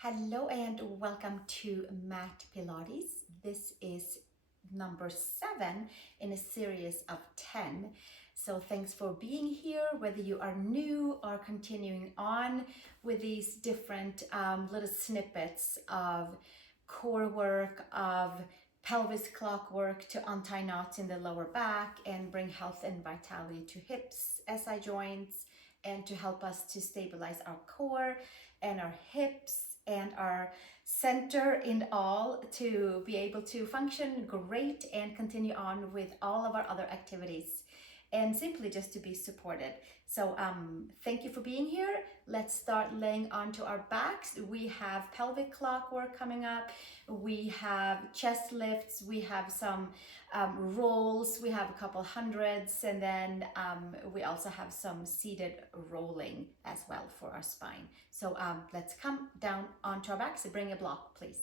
Hello and welcome to Mat Pilates. This is number 7 in a series of 10. So thanks for being here, whether you are new or continuing on with these different little snippets of core work, of pelvis clock work to untie knots in the lower back and bring health and vitality to hips, SI joints, and to help us to stabilize our core and our hips and our center in all to be able to function great and continue on with all of our other activities and simply just to be supported. So thank you for being here. Let's start laying onto our backs. We have pelvic clock work coming up. We have chest lifts. We have some rolls. We have a couple hundreds, and then we also have some seated rolling as well for our spine. So let's come down onto our backs. Bring a block, please.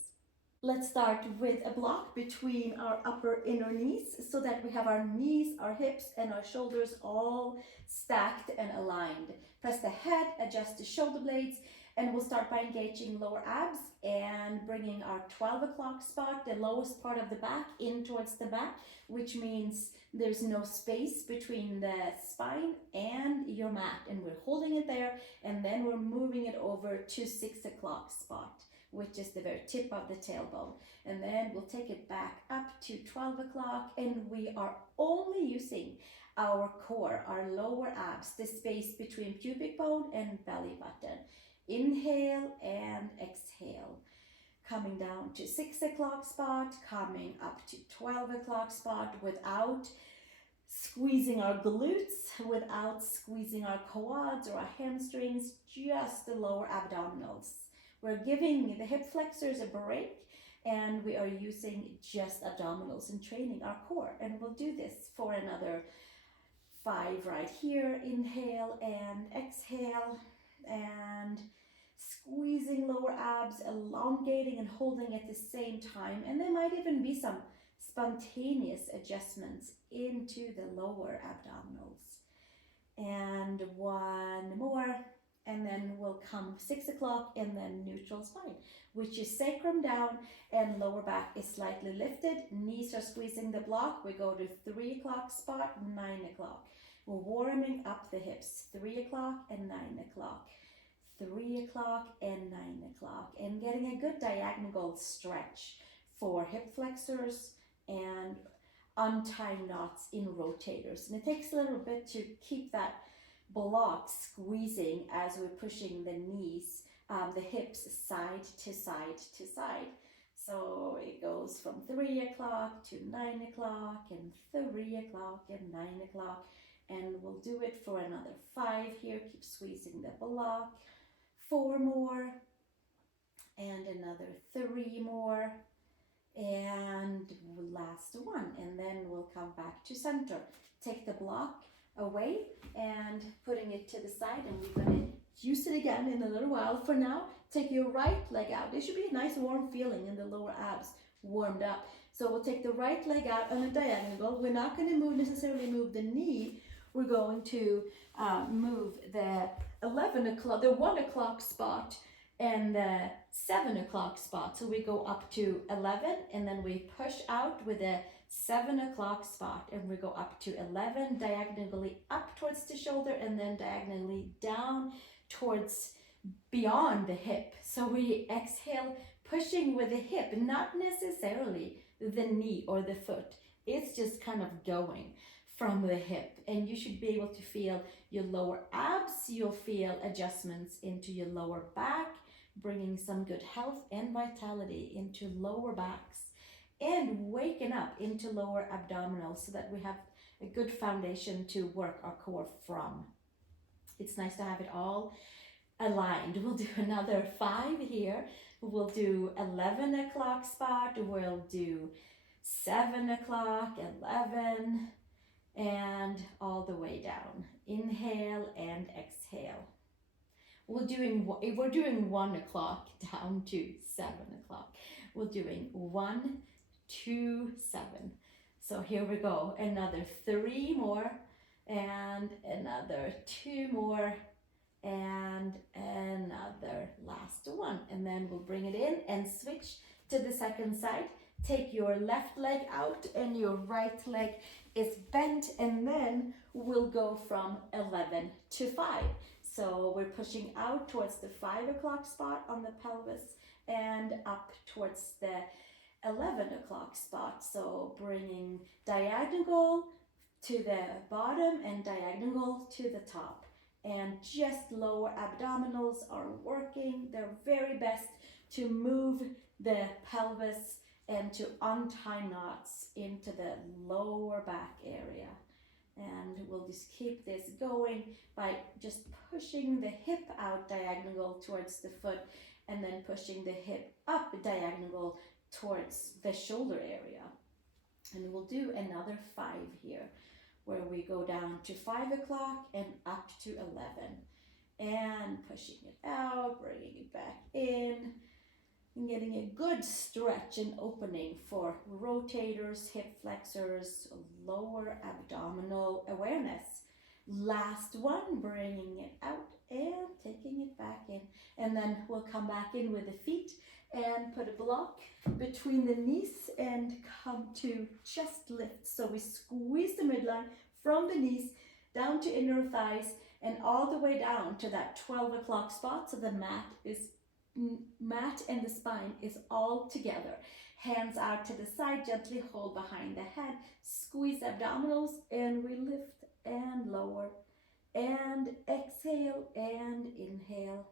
Let's start with a block between our upper inner knees so that we have our knees, our hips, and our shoulders all stacked and aligned. Press the head, adjust the shoulder blades, and we'll start by engaging lower abs and bringing our 12 o'clock spot, the lowest part of the back, in towards the back, which means there's no space between the spine and your mat. And we're holding it there, and then we're moving it over to 6 o'clock spot, which is the very tip of the tailbone. And then we'll take it back up to 12 o'clock, and we are only using our core, our lower abs, the space between pubic bone and belly button. Inhale and exhale. Coming down to 6 o'clock spot, coming up to 12 o'clock spot without squeezing our glutes, without squeezing our quads or our hamstrings, just the lower abdominals. We're giving the hip flexors a break, and we are using just abdominals and training our core. And we'll do this for another 5 right here. Inhale and exhale, and squeezing lower abs, elongating and holding at the same time. And there might even be some spontaneous adjustments into the lower abdominals. And one more. And then we'll come 6 o'clock and then neutral spine, which is sacrum down and lower back is slightly lifted. Knees are squeezing the block. We go to 3 o'clock spot, 9 o'clock. We're warming up the hips, 3 o'clock and 9 o'clock. 3 o'clock and 9 o'clock. And getting a good diagonal stretch for hip flexors and untie knots in rotators. And it takes a little bit to keep that block squeezing as we're pushing the knees, the hips side to side to side. So it goes from 3 o'clock to 9 o'clock and 3 o'clock and 9 o'clock. And we'll do it for another 5 here. Keep squeezing the block. 4 more and another 3 more. And last one. And then we'll come back to center. Take the block away and putting it to the side, and we're going to use it again in a little while. For now, take your right leg out. There should be a nice warm feeling in the lower abs warmed up. So we'll take the right leg out on a diagonal. We're not going to necessarily move the knee. We're going to move the 11 o'clock, the 1 o'clock spot and the 7 o'clock spot. So we go up to 11 and then we push out with a 7 o'clock spot, and we go up to 11, diagonally up towards the shoulder and then diagonally down towards beyond the hip. So we exhale, pushing with the hip, not necessarily the knee or the foot. It's just kind of going from the hip, and you should be able to feel your lower abs. You'll feel adjustments into your lower back, bringing some good health and vitality into lower backs, and waking up into lower abdominals so that we have a good foundation to work our core from. It's nice to have it all aligned. We'll do another 5 here. We'll do 11 o'clock spot. We'll do 7 o'clock, 11, and all the way down. Inhale and exhale. We're doing 1 o'clock down to 7 o'clock. We're doing 1, 2, 7. So here we go. Another 3 more and another 2 more and another last one, and then we'll bring it in and switch to the second side. Take your left leg out and your right leg is bent, and then we'll go from 11 to 5. So we're pushing out towards the 5 o'clock spot on the pelvis and up towards the 11 o'clock spot. So bringing diagonal to the bottom and diagonal to the top. And just lower abdominals are working their very best to move the pelvis and to untie knots into the lower back area. And we'll just keep this going by just pushing the hip out diagonal towards the foot, and then pushing the hip up diagonal towards the shoulder area. And we'll do another 5 here, where we go down to 5 o'clock and up to 11. And pushing it out, bringing it back in, and getting a good stretch and opening for rotators, hip flexors, lower abdominal awareness. Last one, bringing it out and taking it back in. And then we'll come back in with the feet and put a block between the knees and come to chest lift. So we squeeze the midline from the knees down to inner thighs and all the way down to that 12 o'clock spot. So the mat and the spine is all together. Hands out to the side, gently hold behind the head, squeeze abdominals, and we lift and lower and exhale and inhale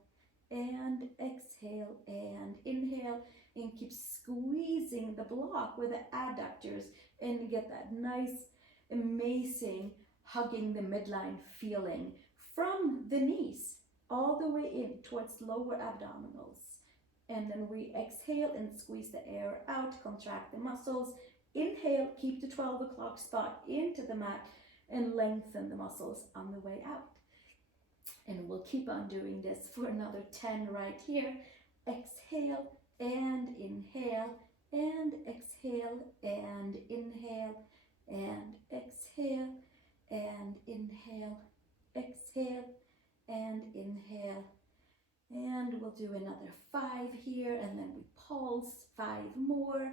and exhale and inhale, and keep squeezing the block with the adductors and get that nice, amazing hugging the midline feeling from the knees all the way in towards lower abdominals. And then we exhale and squeeze the air out, contract the muscles. Inhale, keep the 12 o'clock spot into the mat and lengthen the muscles on the way out. And we'll keep on doing this for another 10 right here. Exhale and inhale and exhale and inhale and exhale and inhale, exhale and inhale. And we'll do another 5 here, and then we pulse 5 more.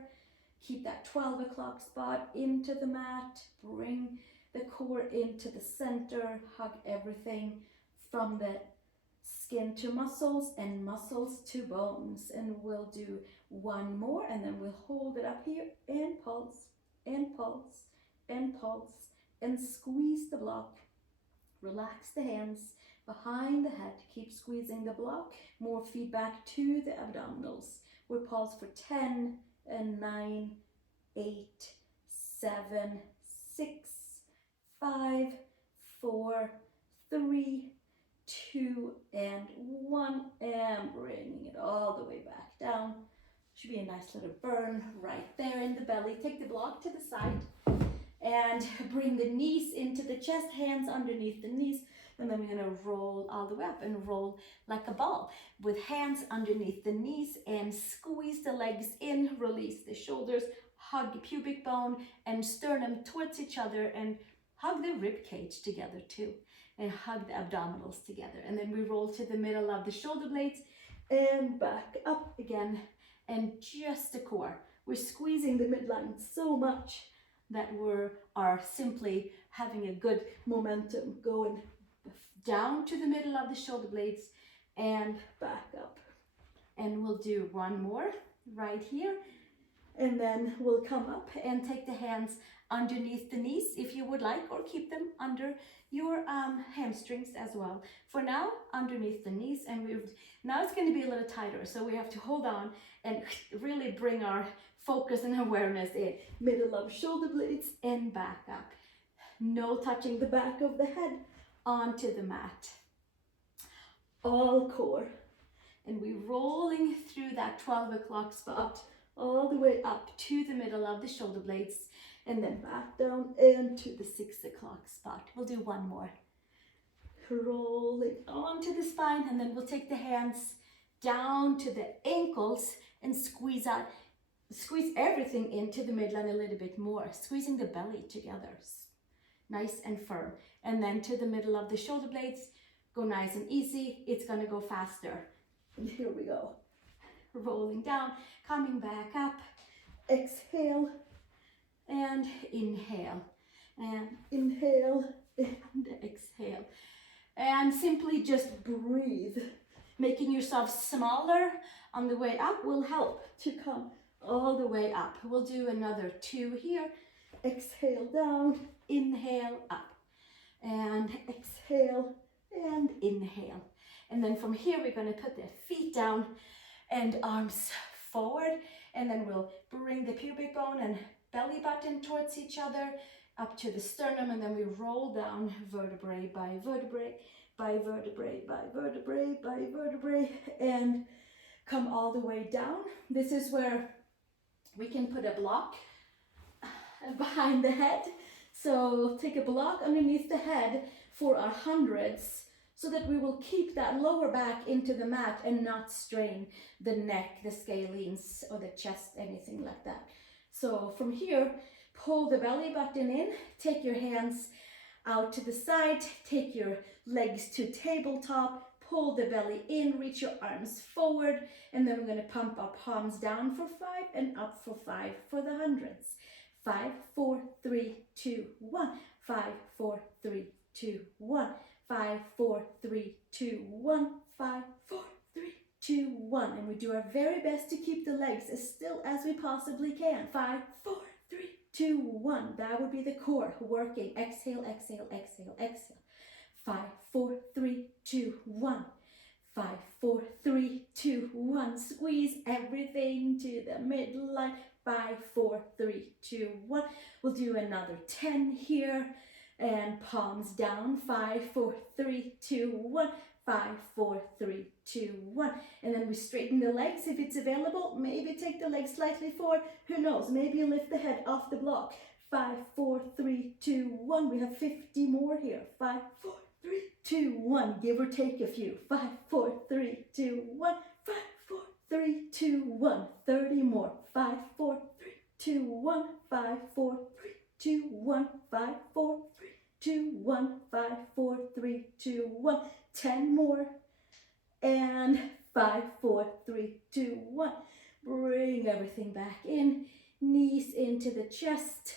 Keep that 12 o'clock spot into the mat. Bring the core into the center. Hug everything from the skin to muscles and muscles to bones. And we'll do 1 more, and then we'll hold it up here and pulse and pulse and pulse and squeeze the block. Relax the hands behind the head. Keep squeezing the block. More feedback to the abdominals. We'll pause for 10 and 9, 8, 7, 6, 5, 4, 3, 2, and 1. And bringing it all the way back down. Should be a nice little burn right there in the belly. Take the block to the side and bring the knees into the chest, hands underneath the knees. And then we're going to roll all the way up and roll like a ball with hands underneath the knees and squeeze the legs in, release the shoulders, hug the pubic bone and sternum towards each other, and hug the rib cage together too, and hug the abdominals together. And then we roll to the middle of the shoulder blades and back up again, and just the core. We're squeezing the midline so much that we are simply having a good momentum going down to the middle of the shoulder blades and back up. And we'll do 1 more right here, and then we'll come up and take the hands underneath the knees if you would like, or keep them under your hamstrings as well. For now, underneath the knees, and now it's going to be a little tighter, so we have to hold on and really bring our focus and awareness in. Middle of shoulder blades and back up. No touching the back of the head onto the mat. All core. And we're rolling through that 12 o'clock spot all the way up to the middle of the shoulder blades, and then back down into the 6 o'clock spot. We'll do 1 more. Rolling onto the spine, and then we'll take the hands down to the ankles and squeeze out. Squeeze everything into the midline a little bit more, squeezing the belly together, nice and firm. And then to the middle of the shoulder blades, go nice and easy. It's gonna go faster. And here we go. Rolling down, coming back up. Exhale and inhale. And inhale and exhale. And simply just breathe. Making yourself smaller on the way up will help to come all the way up. We'll do another 2 here. Exhale down, inhale up. And exhale and inhale. And then from here, we're going to put the feet down and arms forward. And then we'll bring the pubic bone and belly button towards each other up to the sternum. And then we roll down vertebrae by vertebrae, by vertebrae, by vertebrae, by vertebrae, and come all the way down. This is where we can put a block behind the head. So take a block underneath the head for our 100's so that we will keep that lower back into the mat and not strain the neck, the scalenes, or the chest, anything like that. So from here, pull the belly button in, take your hands out to the side, take your legs to tabletop, pull the belly in, reach your arms forward, and then we're going to pump our palms down for 5 and up for 5 for the 100's. 5, 4, 3, 2, 1. 5, 4, 3, 2, 1. 5, 4, 3, 2, 1. 5, 4, 3, 2, 1. And we do our very best to keep the legs as still as we possibly can. 5, 4, 3, 2, 1. That would be the core working. Exhale, exhale, exhale, exhale. 5, 4, 3, 2, 1. 5, 4, 3, 2, 1. Squeeze everything to the midline. 5, 4, 3, 2, 1. We'll do another 10 here. And palms down. 5, 4, 3, 2, 1. 5, 4, 3, 2, 1. And then we straighten the legs if it's available. Maybe take the legs slightly forward. Who knows? Maybe lift the head off the block. 5, 4, 3, 2, 1. We have 50 more here. 5, 4, 3, 2, 1. Give or take a few. 5, 4, 3, 2, 1. 5, 4, 3, 2, 1. 30 more. 5, 4, 3, 2, 1. 5, 4, 3, 2, 1. 5, 4, 3, 2, 1. 5, 4, 3, 2, 1. 10 more. And 5, 4, 3, 2, 1. Bring everything back in. Knees into the chest.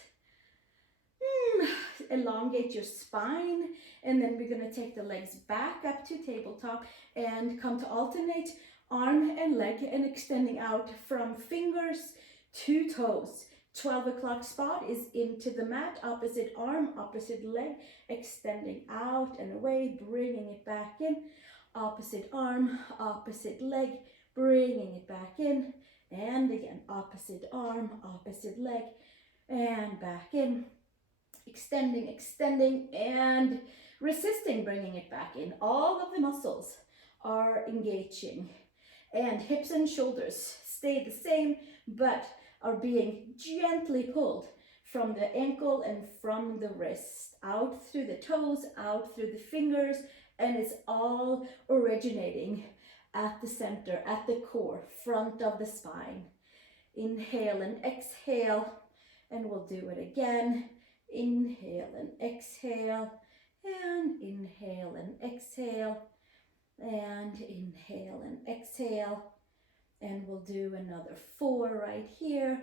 Elongate your spine. And then we're going to take the legs back up to tabletop and come to alternate arm and leg and extending out from fingers to toes. 12 o'clock spot is into the mat, opposite arm, opposite leg, extending out and away, bringing it back in. Opposite arm, opposite leg, bringing it back in. And again, opposite arm, opposite leg, and back in. Extending, extending, and resisting, bringing it back in. All of the muscles are engaging. And hips and shoulders stay the same, but are being gently pulled from the ankle and from the wrist, out through the toes, out through the fingers, and it's all originating at the center, at the core, front of the spine. Inhale and exhale, and we'll do it again. Inhale and exhale, and inhale and exhale, and inhale and exhale. And we'll do another 4 right here.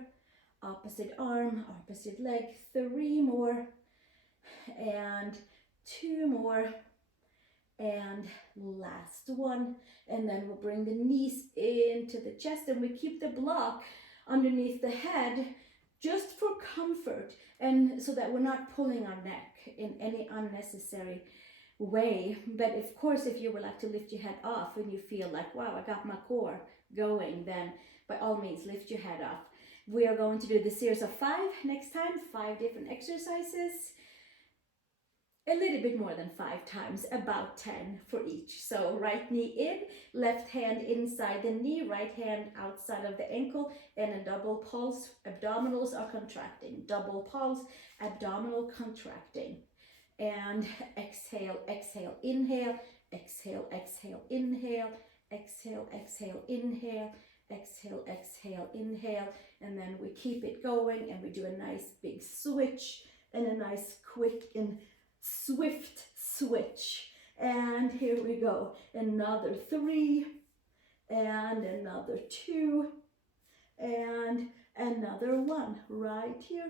Opposite arm, opposite leg, 3 more, and 2 more, and last one. And then we'll bring the knees into the chest, and we keep the block underneath the head just for comfort, and so that we're not pulling our neck in any unnecessary way. But of course, if you would like to lift your head off and you feel like, wow, I got my core going, then by all means lift your head off. We are going to do the series of 5 next time, 5 different exercises, a little bit more than 5 times, about 10 for each. So right knee in, left hand inside the knee, right hand outside of the ankle, and a double pulse. Abdominals are contracting, double pulse, abdominal contracting. And exhale, exhale, inhale, exhale, exhale, inhale, exhale, exhale, inhale, exhale, exhale, inhale. And then we keep it going, and we do a nice big switch and a nice quick and swift switch. And here we go. Another 3, and another 2, and another 1 right here.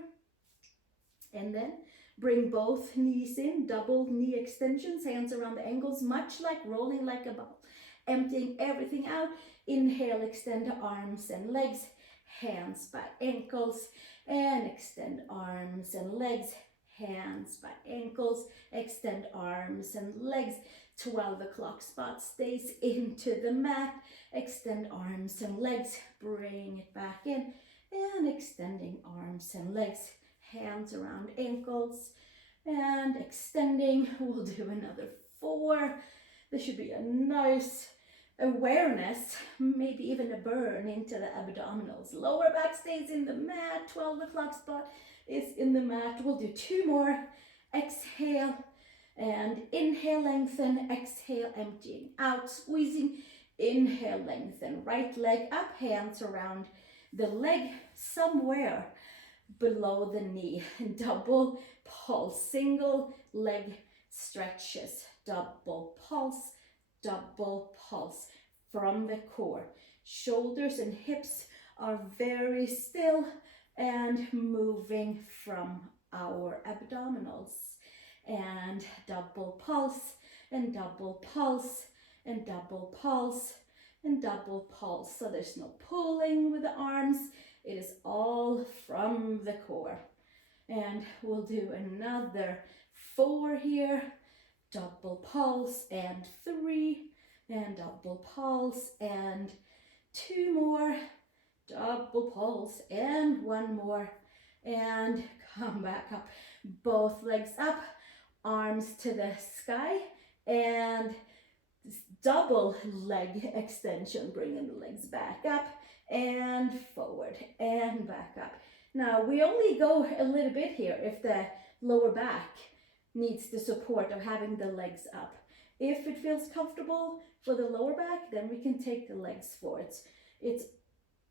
And then bring both knees in, double knee extensions, hands around the ankles, much like rolling like a ball. Emptying everything out. Inhale, extend arms and legs, hands by ankles, and extend arms and legs, hands by ankles, extend arms and legs. 12 o'clock spot, stays into the mat, extend arms and legs, bring it back in, and extending arms and legs, hands around ankles, and extending. We'll do another 4. This should be a nice awareness, maybe even a burn into the abdominals. Lower back stays in the mat, 12 o'clock spot is in the mat. We'll do 2 more. Exhale and inhale, lengthen, exhale, emptying out, squeezing, inhale, lengthen, right leg up, hands around the leg somewhere below the knee. Double pulse, single leg stretches, double pulse from the core. Shoulders and hips are very still and moving from our abdominals. And double pulse, and double pulse, and double pulse, and double pulse. So there's no pulling with the arms. It is all from the core. And we'll do another 4 here. Double pulse, and 3, and double pulse, and 2 more. Double pulse, and 1 more. And come back up. Both legs up, arms to the sky, and double leg extension, bringing the legs back up and forward and back up. Now we only go a little bit here if the lower back needs the support of having the legs up. If it feels comfortable for the lower back, then we can take the legs forward. It's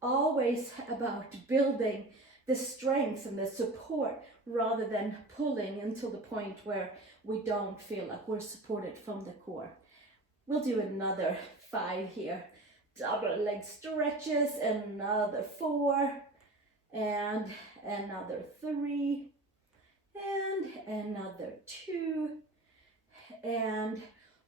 always about building the strength and the support rather than pulling until the point where we don't feel like we're supported from the core. We'll do another 5 here. Double leg stretches, another 4, and another 3, and another 2, and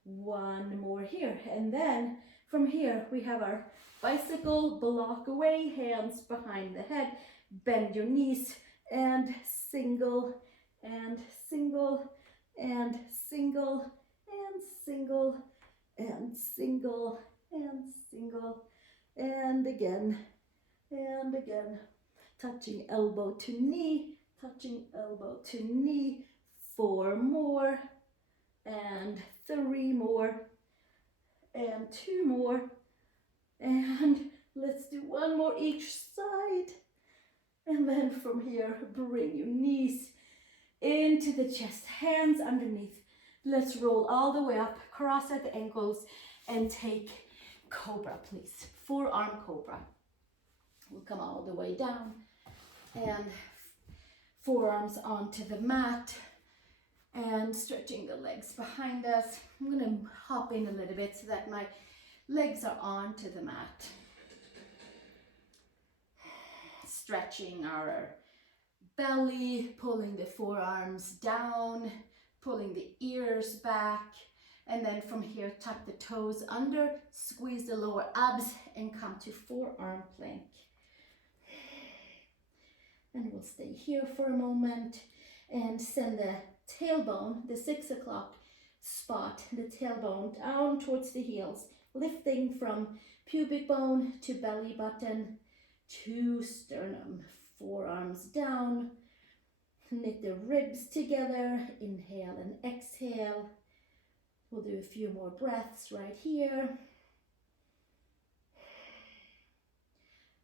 1 more here. And then from here we have our bicycle block away, hands behind the head, bend your knees, and single, and single, and single, and single, and single, and single, and again, touching elbow to knee, touching elbow to knee. 4 more, and 3 more, and 2 more, and let's do 1 more each side. And then from here, bring your knees into the chest, hands underneath. Let's roll all the way up, cross at the ankles, and take Cobra, please. Forearm Cobra. We'll come all the way down, and forearms onto the mat, and stretching the legs behind us. I'm gonna hop in a little bit so that my legs are onto the mat. Stretching our belly, pulling the forearms down, pulling the ears back, and then from here tuck the toes under, squeeze the lower abs, and come to Forearm Plank. And we'll stay here for a moment and send the tailbone, the 6 o'clock spot, the tailbone down towards the heels, lifting from pubic bone to belly button to sternum. Forearms down, knit the ribs together, inhale and exhale. We'll do a few more breaths right here.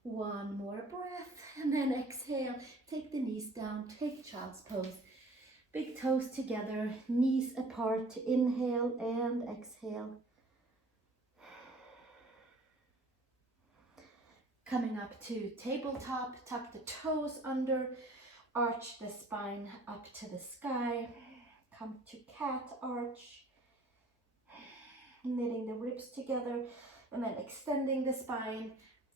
1 more breath, and then exhale. Take the knees down, take child's pose. Big toes together, knees apart. Inhale and exhale. Coming up to tabletop, tuck the toes under, arch the spine up to the sky. Come to cat arch. knitting the ribs together, and then extending the spine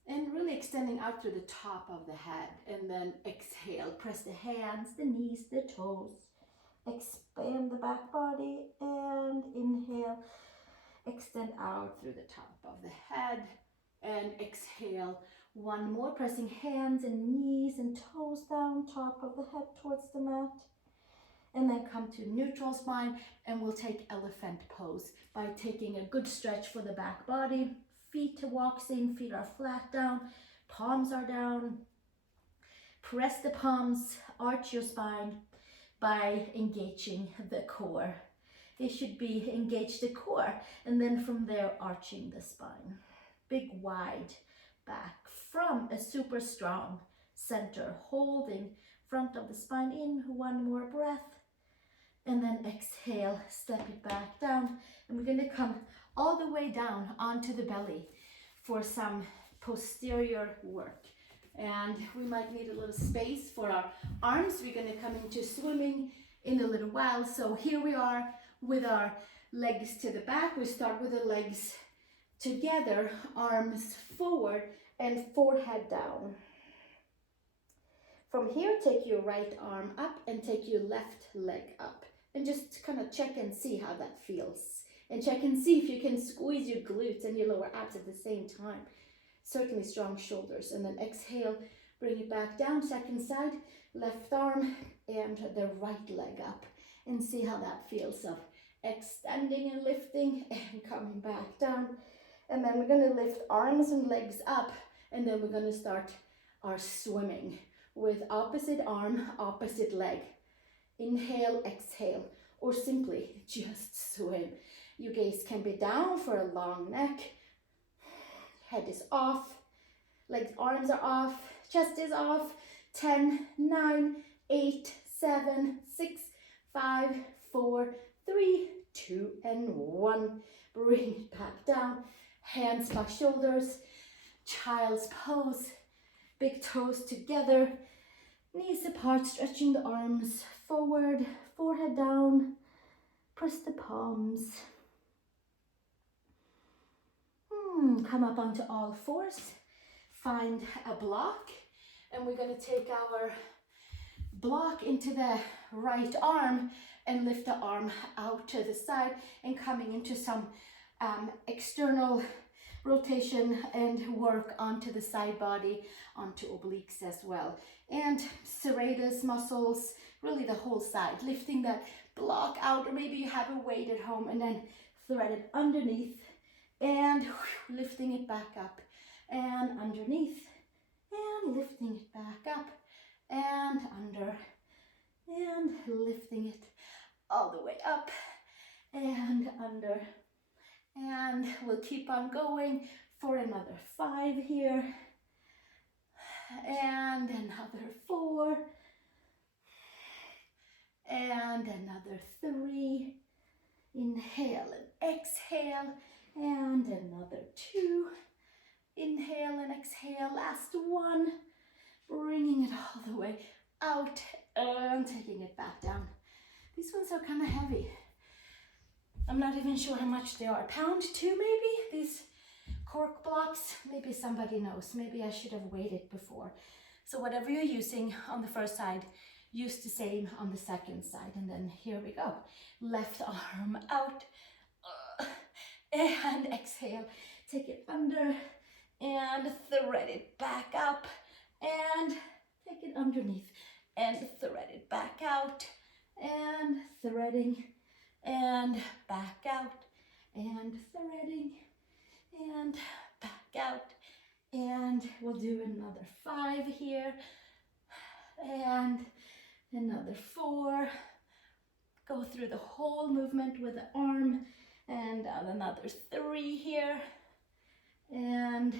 and really extending out through the top of the head. And then exhale, press the hands, the knees, the toes. Expand the back body and inhale, extend out through the top of the head and exhale. One more, pressing hands and knees and toes down, top of the head towards the mat. And then come to neutral spine, and we'll take elephant pose by taking a good stretch for the back body. Feet to walks in, feet are flat down, palms are down. Press the palms, arch your spine by engaging the core. It should be engage the core, and then from there arching the spine. Big wide back from a super strong center, holding front of the spine in. One more breath. And then exhale, step it back down. And we're gonna come all the way down onto the belly for some posterior work. And we might need a little space for our arms. We're gonna come into swimming in a little while. So here we are with our legs to the back. We start with the legs together, arms forward and forehead down. From here, take your right arm up and take your left leg up. And just kind of check and see how that feels. And check and see if you can squeeze your glutes and your lower abs at the same time. Certainly strong shoulders. And then exhale, bring it back down, second side, left arm and the right leg up. And see how that feels of extending and lifting and coming back down. And then we're gonna lift arms and legs up, and then we're gonna start our swimming with opposite arm, opposite leg. Inhale, exhale, or simply just swim. You gaze can be down for a long neck. Head is off, legs, arms are off, chest is off. 10, 9, 8, 7, 6, 5, 4, 3, 2, and 1. Bring it back down. Hands by shoulders, child's pose, big toes together, knees apart, stretching the arms forward, forehead down, press the palms. Come up onto all fours, find a block, and we're going to take our block into the right arm and lift the arm out to the side and coming into some external rotation and work onto the side body, onto obliques as well. And serratus muscles, really the whole side, lifting that block out, or maybe you have a weight at home and then thread it underneath and lifting it back up and underneath and lifting it back up and under and lifting it all the way up and under. And we'll keep on going for another 5 here and another 4 and another 3. Inhale and exhale and another 2. Inhale and exhale, last 1. Bringing it all the way out and taking it back down. These ones are kind of heavy. I'm not even sure how much they are. £1, £2 maybe? These cork blocks, maybe somebody knows. Maybe I should have weighed it before. So whatever you're using on the first side, use the same on the second side. And then here we go. Left arm out and exhale. Take it under and thread it back up and take it underneath and thread it back out and threading and back out and threading and back out. And we'll do another 5 here and another 4. Go through the whole movement with the arm and another 3 here and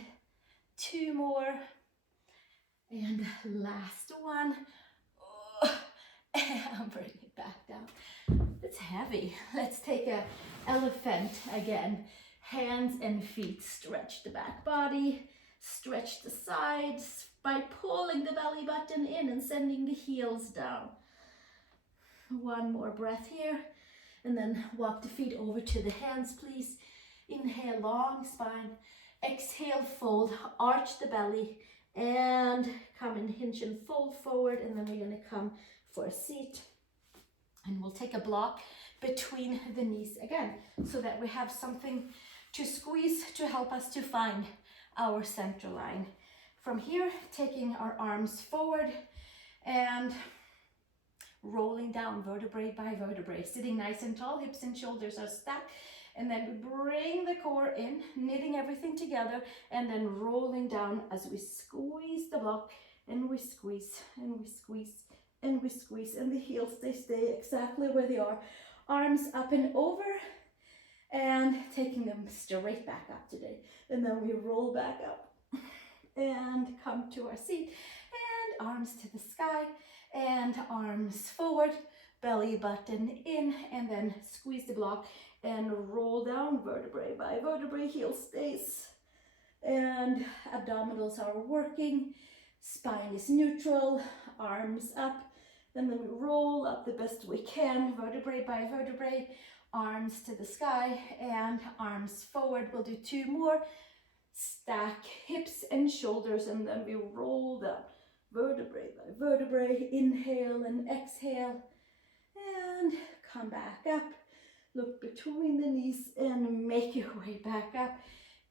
2 more and last 1. And bring it back down. It's heavy. Let's take a elephant again. Hands and feet, stretch the back body, stretch the sides by pulling the belly button in and sending the heels down. 1 more breath here, and then walk the feet over to the hands, please. Inhale, long spine. Exhale, fold, arch the belly, and come and hinge and fold forward. And then we're gonna come for a seat. And we'll take a block between the knees again, so that we have something to squeeze to help us to find our center line. From here, taking our arms forward and rolling down vertebrae by vertebrae, sitting nice and tall, hips and shoulders are stacked, and then we bring the core in, knitting everything together, and then rolling down as we squeeze the block, and we squeeze, and we squeeze, and we squeeze, and the heels, they stay exactly where they are. Arms up and over, and taking them straight back up today. And then we roll back up and come to our seat, and arms to the sky, and arms forward, belly button in, and then squeeze the block and roll down vertebrae by vertebrae, heel stays, and abdominals are working, spine is neutral, arms up, and then we roll up the best we can, vertebrae by vertebrae, arms to the sky and arms forward. We'll do 2 more. Stack hips and shoulders, and then we roll down vertebrae by vertebrae. Inhale and exhale, and come back up. Look between the knees and make your way back up.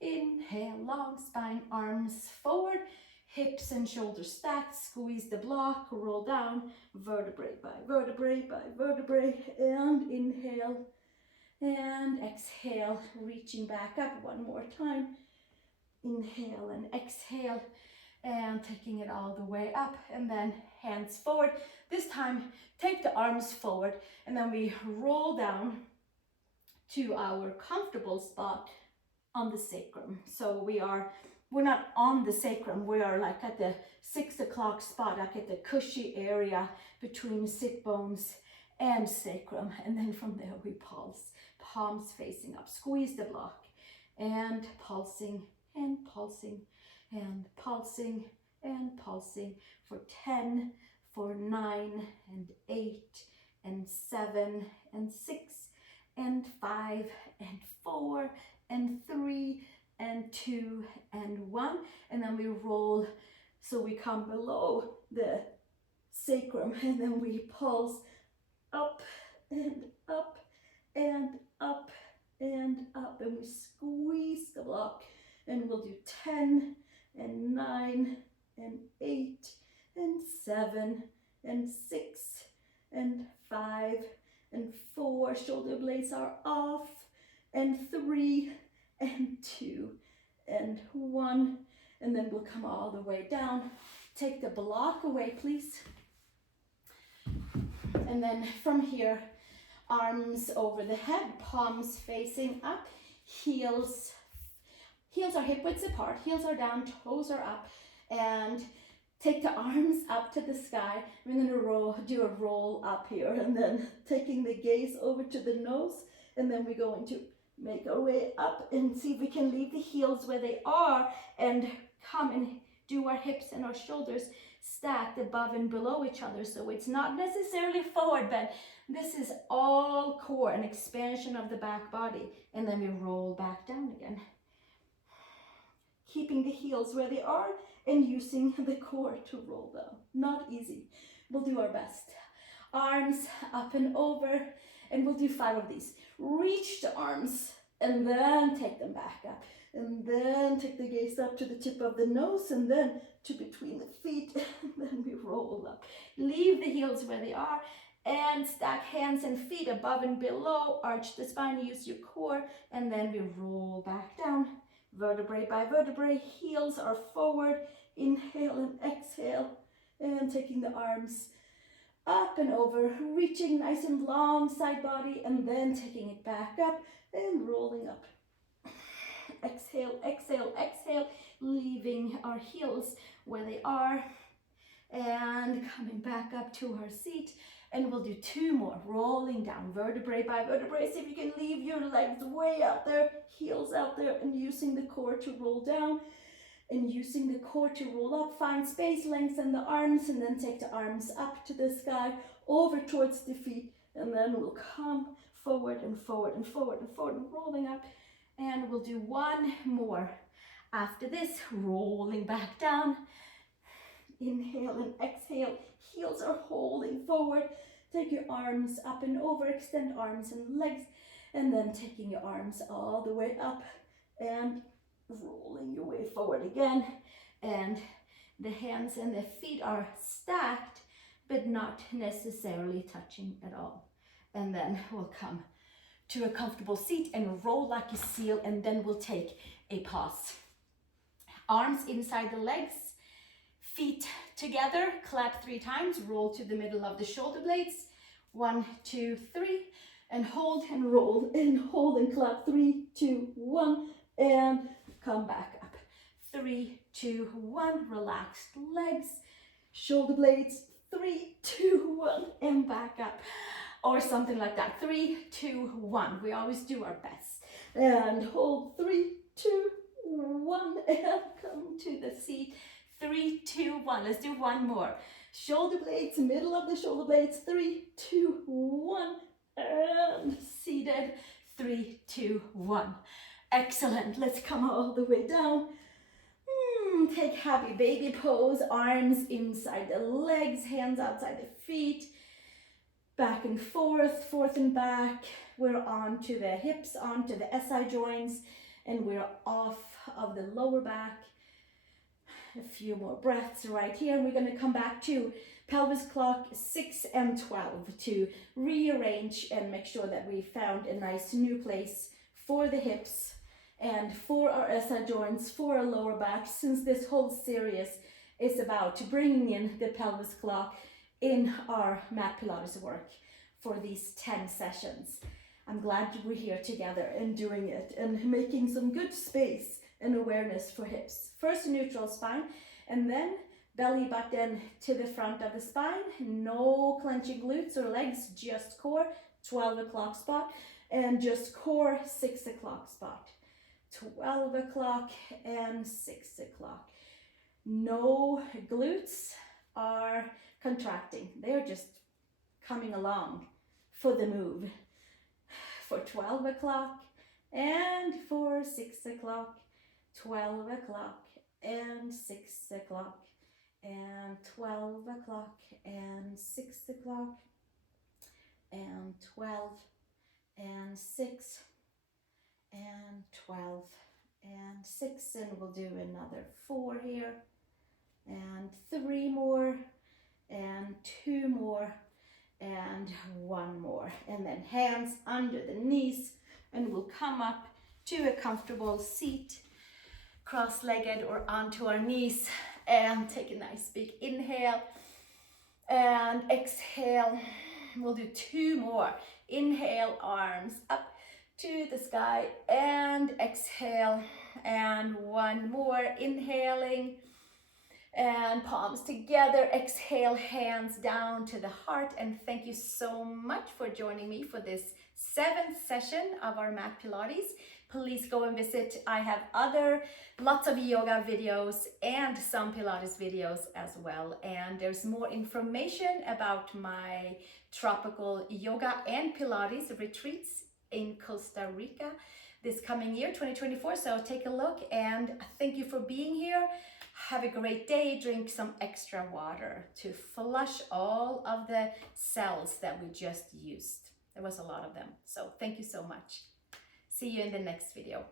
Inhale, long spine, arms forward, hips and shoulders stacked, squeeze the block, roll down, vertebrae by vertebrae by vertebrae, and inhale and exhale, reaching back up 1 more time. Inhale and exhale, and taking it all the way up, and then hands forward. This time, take the arms forward, and then we roll down to our comfortable spot on the sacrum. So we're not on the sacrum, we are like at the 6 o'clock spot, like at the cushy area between sit bones and sacrum. And then from there we pulse, palms facing up, squeeze the block, and pulsing, and pulsing, and pulsing, and pulsing for 10, for 9, and 8, and 7, and 6, and 5, and 4, and 3, and 2, and 1, and then we roll, so we come below the sacrum, and then we pulse up, and up, and up, and up, and we squeeze the block, and we'll do 10, and 9, and 8, and 7, and 6, and 5, and 4, shoulder blades are off, and 3, and 2, and 1, and then we'll come all the way down. Take the block away, please. And then from here, arms over the head, palms facing up, heels are hip widths apart, heels are down, toes are up, and take the arms up to the sky. We're gonna do a roll up here, and then taking the gaze over to the nose, and then we're going to make our way up and see if we can leave the heels where they are and come and do our hips and our shoulders stacked above and below each other. So it's not necessarily forward bend. This is all core, an expansion of the back body. And then we roll back down again. Keeping the heels where they are and using the core to roll down. Not easy. We'll do our best. Arms up and over, and we'll do 5 of these. Reach the arms and then take them back up. And then take the gaze up to the tip of the nose, and then to between the feet, and then we roll up. Leave the heels where they are, and stack hands and feet above and below. Arch the spine, use your core, and then we roll back down. Vertebrae by vertebrae, heels are forward. Inhale and exhale, and taking the arms up and over, reaching nice and long side body, and then taking it back up and rolling up. Exhale, exhale, exhale, leaving our heels where they are, and coming back up to our seat. And we'll do 2 more, rolling down vertebrae by vertebrae. See if you can leave your legs way out there, heels out there, and using the core to roll down, and using the core to roll up. Find space, lengthen the arms, and then take the arms up to the sky, over towards the feet, and then we'll come forward and forward and forward and forward, and rolling up, And we'll do one more. After this, rolling back down. Inhale and exhale. Heels are holding forward. Take your arms up and over. Extend arms and legs. And then taking your arms all the way up and rolling your way forward again. And the hands and the feet are stacked, but not necessarily touching at all. And then we'll come to a comfortable seat and roll like a seal, and then we'll take a pause. Arms inside the legs, feet together, clap 3 times, roll to the middle of the shoulder blades. 1, 2, 3, and hold and roll and hold and clap. 3, 2, 1, and come back up. 3, 2, 1, relaxed legs, shoulder blades. 3, 2, 1, and back up. Or something like that. 3, 2, 1. We always do our best. And hold. 3, 2, 1, and come to the seat. 3, 2, 1. Let's do one more. Shoulder blades, middle of the shoulder blades. 3, 2, 1, and seated. 3, 2, 1. Excellent. Let's come all the way down. Take happy baby pose. Arms inside the legs, hands outside the feet. Back and forth and back. We're onto the hips, onto the SI joints, and we're off of the lower back. A few more breaths right here, and we're going to come back to pelvis clock 6 and 12 to rearrange and make sure that we found a nice new place for the hips and for our SI joints, for our lower back, since this whole series is about bringing in the pelvis clock in our Mat Pilates work for these 10 sessions. I'm glad we're here together and doing it and making some good space and awareness for hips. First neutral spine, and then belly button to the front of the spine. No clenching glutes or legs, just core, 12 o'clock spot, and just core, 6 o'clock spot. 12 o'clock and 6 o'clock. No glutes are contracting. They're just coming along for the move. For 12 o'clock and for 6 o'clock. 12 o'clock and 6 o'clock. And 12 o'clock and 6 o'clock. And 12 and 6 and 12 and 6, and we'll do another 4 here, and 3 more, and 2 more, and 1 more, and then hands under the knees, and we'll come up to a comfortable seat, cross-legged or onto our knees, and take a nice big inhale and exhale. We'll do 2 more. Inhale, arms up to the sky, and exhale, and 1 more. Inhaling and palms together. Exhale, hands down to the heart. And thank you so much for joining me for this 7th session of our Mat Pilates. Please go and visit. I have lots of yoga videos and some Pilates videos as well. And there's more information about my tropical yoga and Pilates retreats in Costa Rica this coming year, 2024. So take a look, and thank you for being here. Have a great day. Drink some extra water to flush all of the cells that we just used. There was a lot of them. So thank you so much. See you in the next video.